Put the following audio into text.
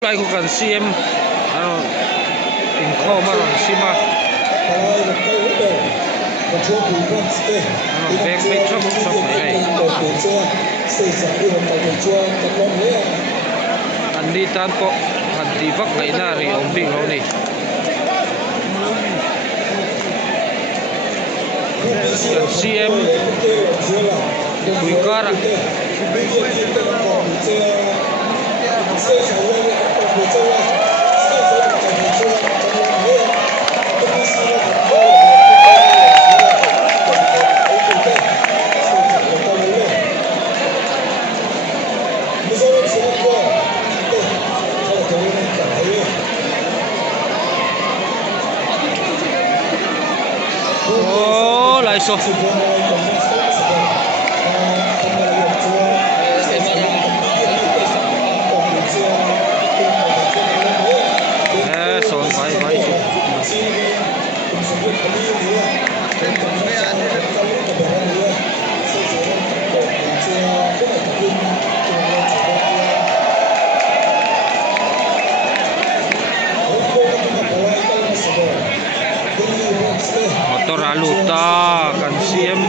Lại ko kan CM ano in kho ma ron sima ano back bay truck này anh đi tan po anh đi vắc lấy na ri ông đi lâu này kan CM Wikara oh lại số motor aluta kan CM